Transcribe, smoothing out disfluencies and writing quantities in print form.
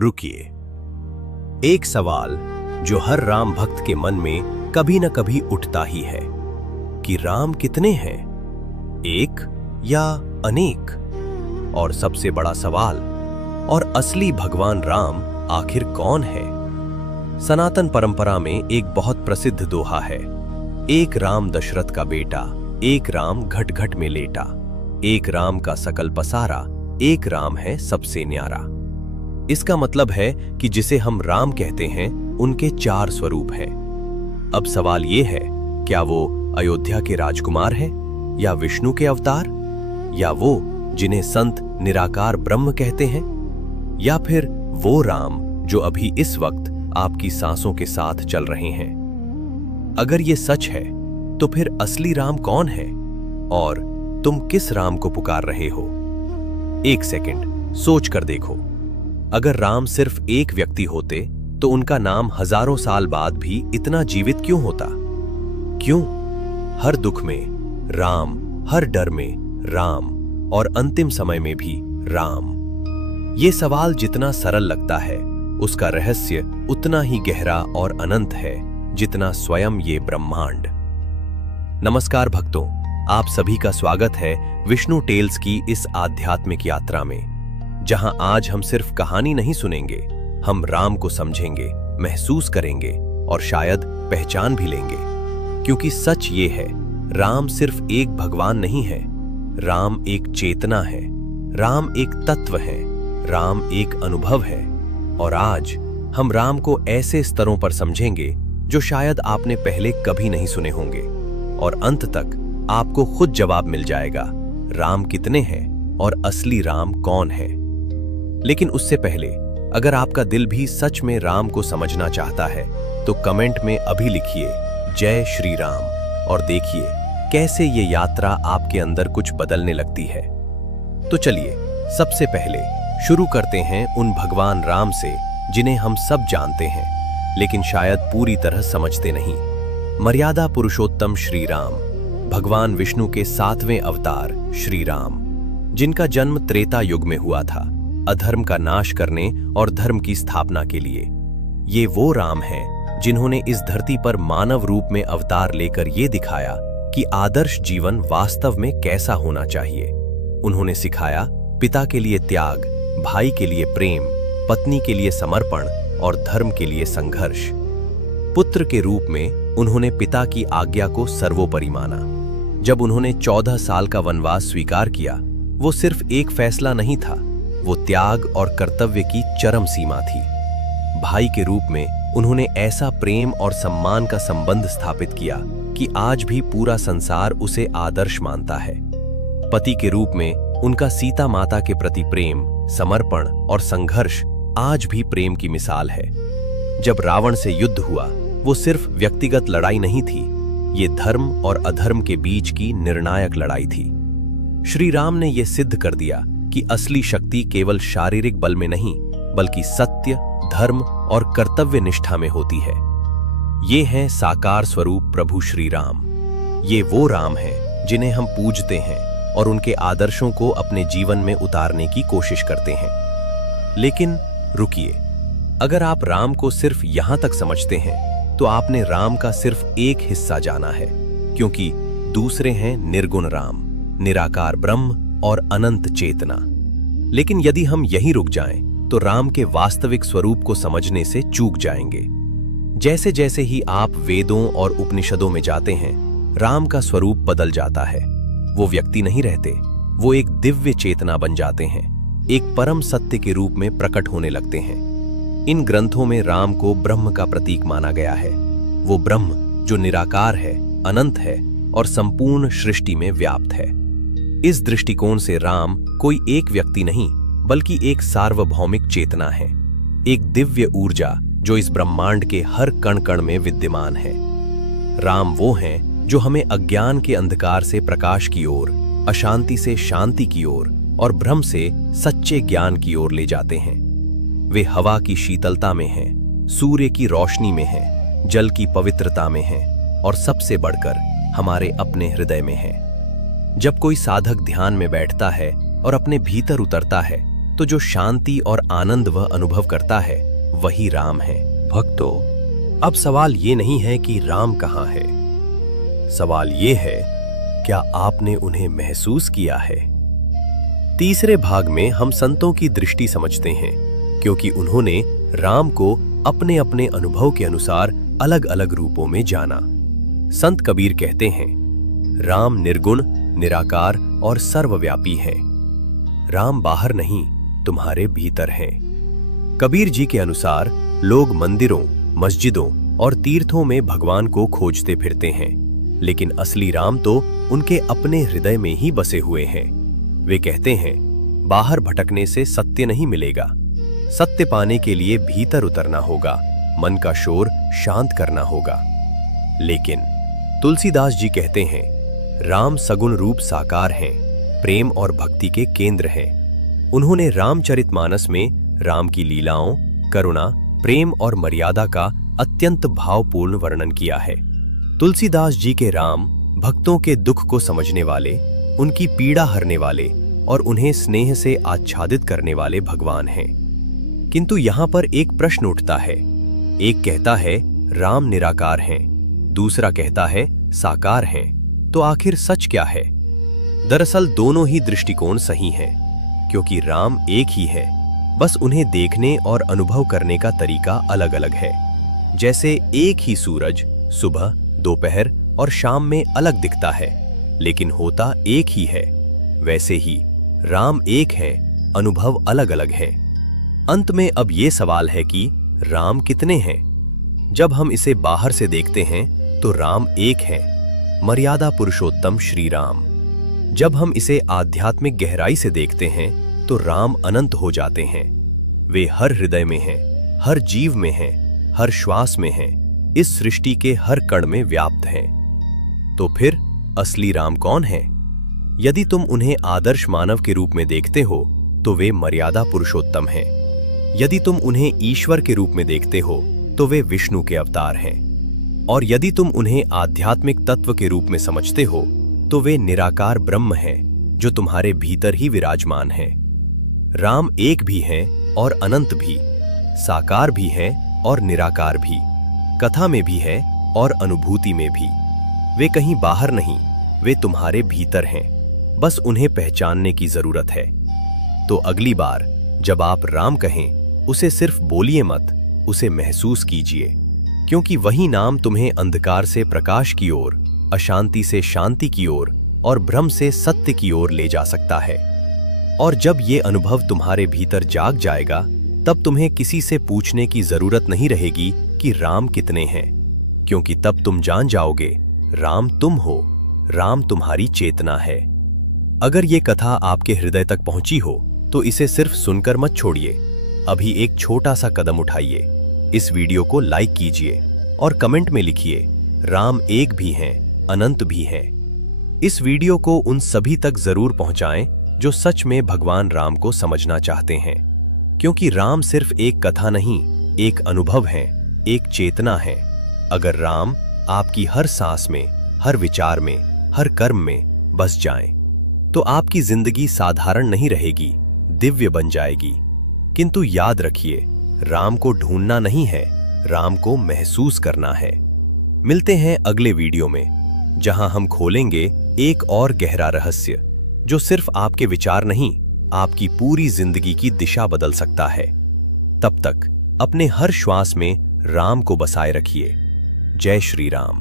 रुकिए। एक सवाल जो हर राम भक्त के मन में कभी न कभी उठता ही है कि राम कितने हैं, एक या अनेक? और सबसे बड़ा सवाल, और असली भगवान राम आखिर कौन है? सनातन परंपरा में एक बहुत प्रसिद्ध दोहा है, एक राम दशरथ का बेटा, एक राम घट घट में लेटा, एक राम का सकल पसारा, एक राम है सबसे न्यारा। इसका मतलब है कि जिसे हम राम कहते हैं उनके चार स्वरूप हैं। अब सवाल यह है, क्या वो अयोध्या के राजकुमार हैं, या विष्णु के अवतार, या वो जिन्हें संत निराकार ब्रह्म कहते हैं, या फिर वो राम जो अभी इस वक्त आपकी सांसों के साथ चल रहे हैं? अगर ये सच है तो फिर असली राम कौन है, और तुम किस राम को पुकार रहे हो? एक सेकंड सोच कर देखो। अगर राम सिर्फ एक व्यक्ति होते तो उनका नाम हजारों साल बाद भी इतना जीवित क्यों होता? क्यों? हर दुख में राम, हर डर में राम, और अंतिम समय में भी राम। ये सवाल जितना सरल लगता है, उसका रहस्य उतना ही गहरा और अनंत है जितना स्वयं ये ब्रह्मांड। नमस्कार भक्तों, आप सभी का स्वागत है विष्णु टेल्स की इस आध्यात्मिक यात्रा में, जहां आज हम सिर्फ कहानी नहीं सुनेंगे, हम राम को समझेंगे, महसूस करेंगे और शायद पहचान भी लेंगे। क्योंकि सच ये है, राम सिर्फ एक भगवान नहीं है, राम एक चेतना है, राम एक तत्व है, राम एक अनुभव है। और आज हम राम को ऐसे स्तरों पर समझेंगे जो शायद आपने पहले कभी नहीं सुने होंगे, और अंत तक आपको खुद जवाब मिल जाएगा, राम कितने हैं और असली राम कौन है। लेकिन उससे पहले, अगर आपका दिल भी सच में राम को समझना चाहता है तो कमेंट में अभी लिखिए जय श्री राम, और देखिए कैसे ये यात्रा आपके अंदर कुछ बदलने लगती है। तो चलिए सबसे पहले शुरू करते हैं उन भगवान राम से जिन्हें हम सब जानते हैं लेकिन शायद पूरी तरह समझते नहीं। मर्यादा पुरुषोत्तम श्री राम, भगवान विष्णु के 7वें अवतार श्री राम, जिनका जन्म त्रेता युग में हुआ था, अधर्म का नाश करने और धर्म की स्थापना के लिए। ये वो राम हैं जिन्होंने इस धरती पर मानव रूप में अवतार लेकर ये दिखाया कि आदर्श जीवन वास्तव में कैसा होना चाहिए। उन्होंने सिखाया पिता के लिए त्याग, भाई के लिए प्रेम, पत्नी के लिए समर्पण और धर्म के लिए संघर्ष। पुत्र के रूप में उन्होंने पिता की आज्ञा को सर्वोपरि माना। जब उन्होंने 14 साल का वनवास स्वीकार किया, वो सिर्फ एक फैसला नहीं था, वो त्याग और कर्तव्य की चरम सीमा थी। भाई के रूप में उन्होंने ऐसा प्रेम और सम्मान का संबंध स्थापित किया कि आज भी पूरा संसार उसे आदर्श मानता है। पति के रूप में उनका सीता माता के प्रति प्रेम, समर्पण और संघर्ष आज भी प्रेम की मिसाल है। जब रावण से युद्ध हुआ, वो सिर्फ व्यक्तिगत लड़ाई नहीं थी, ये धर्म और अधर्म के बीच की निर्णायक लड़ाई थी। श्री राम ने यह सिद्ध कर दिया कि असली शक्ति केवल शारीरिक बल में नहीं, बल्कि सत्य, धर्म और कर्तव्य निष्ठा में होती है। ये हैं साकार स्वरूप प्रभु श्री राम। ये वो राम हैं जिन्हें हम पूजते हैं और उनके आदर्शों को अपने जीवन में उतारने की कोशिश करते हैं। लेकिन रुकिए, अगर आप राम को सिर्फ यहां तक समझते हैं तो आपने राम का सिर्फ एक हिस्सा जाना है, क्योंकि दूसरे हैं निर्गुण राम, निराकार ब्रह्म और अनंत चेतना। लेकिन यदि हम यहीं रुक जाएं तो राम के वास्तविक स्वरूप को समझने से चूक जाएंगे। जैसे जैसे ही आप वेदों और उपनिषदों में जाते हैं, राम का स्वरूप बदल जाता है। वो व्यक्ति नहीं रहते, वो एक दिव्य चेतना बन जाते हैं, एक परम सत्य के रूप में प्रकट होने लगते हैं। इन ग्रंथों में राम को ब्रह्म का प्रतीक माना गया है, वो ब्रह्म जो निराकार है, अनंत है और संपूर्ण सृष्टि में व्याप्त है। इस दृष्टिकोण से राम कोई एक व्यक्ति नहीं, बल्कि एक सार्वभौमिक चेतना है, एक दिव्य ऊर्जा जो इस ब्रह्मांड के हर कण कण में विद्यमान है। राम वो हैं जो हमें अज्ञान के अंधकार से प्रकाश की ओर, अशांति से शांति की ओर और भ्रम से सच्चे ज्ञान की ओर ले जाते हैं। वे हवा की शीतलता में हैं, सूर्य की रोशनी में हैं, जल की पवित्रता में हैं और सबसे बढ़कर हमारे अपने हृदय में हैं। जब कोई साधक ध्यान में बैठता है और अपने भीतर उतरता है तो जो शांति और आनंद वह अनुभव करता है वही राम है। भक्तों, अब सवाल ये नहीं है कि राम कहाँ है, सवाल ये है क्या आपने उन्हें महसूस किया है। तीसरे भाग में हम संतों की दृष्टि समझते हैं, क्योंकि उन्होंने राम को अपने अपने अनुभव के अनुसार अलग अलग रूपों में जाना। संत कबीर कहते हैं, राम निर्गुण, निराकार और सर्वव्यापी है। राम बाहर नहीं, तुम्हारे भीतर है। कबीर जी के अनुसार लोग मंदिरों, मस्जिदों और तीर्थों में भगवान को खोजते फिरते हैं, लेकिन असली राम तो उनके अपने हृदय में ही बसे हुए हैं। वे कहते हैं, बाहर भटकने से सत्य नहीं मिलेगा, सत्य पाने के लिए भीतर उतरना होगा, मन का शोर शांत करना होगा। लेकिन तुलसीदास जी कहते हैं, राम सगुण रूप साकार हैं, प्रेम और भक्ति के केंद्र हैं। उन्होंने रामचरितमानस में राम की लीलाओं, करुणा, प्रेम और मर्यादा का अत्यंत भावपूर्ण वर्णन किया है। तुलसीदास जी के राम भक्तों के दुख को समझने वाले, उनकी पीड़ा हरने वाले और उन्हें स्नेह से आच्छादित करने वाले भगवान हैं। किंतु यहां पर एक प्रश्न उठता है। एक कहता है राम निराकार हैं, दूसरा कहता है साकार हैं, तो आखिर सच क्या है? दरअसल दोनों ही दृष्टिकोण सही हैं, क्योंकि राम एक ही है, बस उन्हें देखने और अनुभव करने का तरीका अलग अलग है। जैसे एक ही सूरज सुबह, दोपहर और शाम में अलग दिखता है, लेकिन होता एक ही है, वैसे ही राम एक है, अनुभव अलग अलग है। अंत में अब ये सवाल है कि राम कितने हैं? जब हम इसे बाहर से देखते हैं तो राम एक है, मर्यादा पुरुषोत्तम श्री राम। जब हम इसे आध्यात्मिक गहराई से देखते हैं तो राम अनंत हो जाते हैं। वे हर हृदय में हैं, हर जीव में हैं, हर श्वास में हैं, इस सृष्टि के हर कण में व्याप्त हैं। तो फिर असली राम कौन है? यदि तुम उन्हें आदर्श मानव के रूप में देखते हो तो वे मर्यादा पुरुषोत्तम हैं। यदि तुम उन्हें ईश्वर के रूप में देखते हो तो वे विष्णु के अवतार हैं। और यदि तुम उन्हें आध्यात्मिक तत्व के रूप में समझते हो तो वे निराकार ब्रह्म हैं, जो तुम्हारे भीतर ही विराजमान हैं। राम एक भी हैं और अनंत भी, साकार भी है और निराकार भी, कथा में भी है और अनुभूति में भी। वे कहीं बाहर नहीं, वे तुम्हारे भीतर हैं, बस उन्हें पहचानने की जरूरत है। तो अगली बार जब आप राम कहें, उसे सिर्फ बोलिए मत, उसे महसूस कीजिए, क्योंकि वही नाम तुम्हें अंधकार से प्रकाश की ओर, अशांति से शांति की ओर और भ्रम से सत्य की ओर ले जा सकता है। और जब ये अनुभव तुम्हारे भीतर जाग जाएगा, तब तुम्हें किसी से पूछने की जरूरत नहीं रहेगी कि राम कितने हैं, क्योंकि तब तुम जान जाओगे राम तुम हो, राम तुम्हारी चेतना है। अगर ये कथा आपके हृदय तक पहुंची हो तो इसे सिर्फ सुनकर मत छोड़िए, अभी एक छोटा सा कदम उठाइए। इस वीडियो को लाइक कीजिए और कमेंट में लिखिए, राम एक भी हैं, अनंत भी हैं। इस वीडियो को उन सभी तक जरूर पहुंचाएं जो सच में भगवान राम को समझना चाहते हैं, क्योंकि राम सिर्फ एक कथा नहीं, एक अनुभव है, एक चेतना है। अगर राम आपकी हर सांस में, हर विचार में, हर कर्म में बस जाएं, तो आपकी जिंदगी साधारण नहीं रहेगी, दिव्य बन जाएगी। किंतु याद रखिए, राम को ढूंढना नहीं है, राम को महसूस करना है। मिलते हैं अगले वीडियो में, जहां हम खोलेंगे एक और गहरा रहस्य, जो सिर्फ आपके विचार नहीं, आपकी पूरी जिंदगी की दिशा बदल सकता है। तब तक अपने हर श्वास में राम को बसाए रखिए। जय श्री राम।